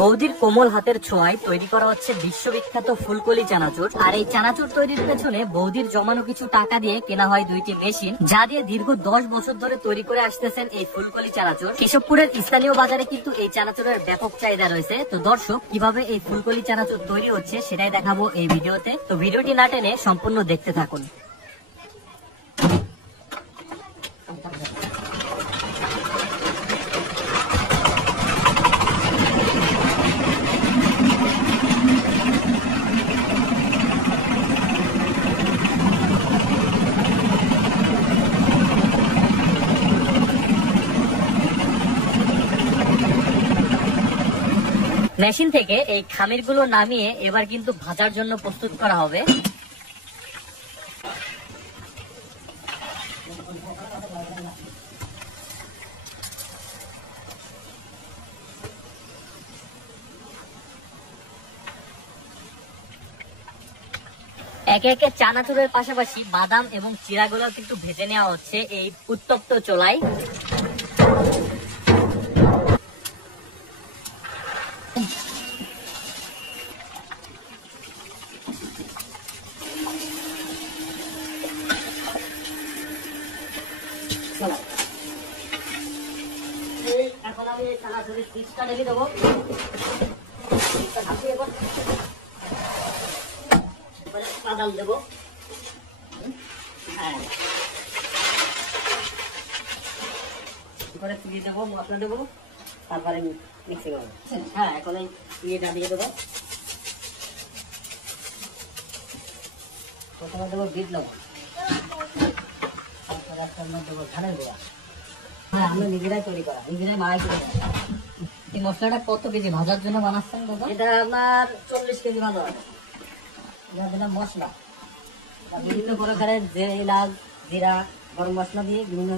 বৌদির কোমল হাতের ছোঁয়ায় তৈরি করা হচ্ছে বিশ্ববিখ্যাত ফুলকলি চানাচুর। আর এই চানাচুর তৈরির পেছনে বৌদির জমানো কিছু টাকা দিয়ে কেনা হয় 2টি মেশিন, যা দিয়ে দীর্ঘ 10 বছর ধরে তৈরি করে আসতেছেন এই ফুলকলি চানাচুর। কেশবপুরের স্থানীয় বাজারে কিন্তু এই চানাচুরের ব্যাপক চাহিদা রয়েছে। তো দর্শক, কিভাবে এই ফুলকলি চানাচুর তৈরি হচ্ছে সেটাই দেখাবো এই ভিডিওতে। তো ভিডিওটি না টেনে সম্পূর্ণ দেখতে থাকুন। মেশিন থেকে এই খামিরগুলো নামিয়ে এবার কিন্তু ভাজার জন্য প্রস্তুত করা হবে। একে একে চানাচুরের পাশাপাশি বাদাম এবং চিড়াগুলো কিন্তু ভেজে নেওয়া হচ্ছে এই উত্তপ্ত চুলায়। এখন আমি চানাচুরের চিপসটা ঢেলে দেবো। বাদাম দেবো, দিয়ে দেবো, মশলা দেবো, তারপরে মিক্সি করবো। হ্যাঁ, এখন এই ইয়েটা দিয়ে দেবো। প্রথমে দেবো বিট লবণ, তারপরে আপনার দেবো ধানের গুঁড়া। হ্যাঁ, আমরা নিজেরাই তৈরি করা, নিজেরাই মারাই করে। এই মশলাটা কত কেজি ভাজার জন্য বানাচ্ছেন দাদা? এটা আপনার 40 কেজি ভাজা হবে। এটা দিলাম মশলা, বিভিন্ন প্রকারের যে এলাচ, জিরা, গরম মশলা দিয়ে বিভিন্ন।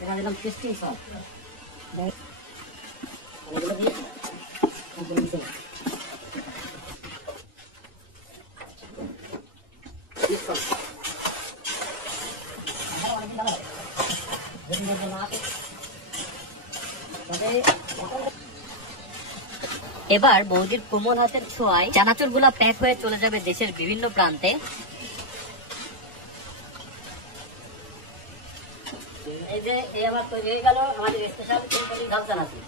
এটা দিলাম টেস্টিং সস। এবার বৌদির কোমল হাতের ছোঁয়ায় চানাচুর গুলা প্যাক হয়ে চলে যাবে দেশের বিভিন্ন প্রান্তে। এই যে এই আবার তৈরি হয়ে গেল আমাদের স্পেশাল চানাচুর।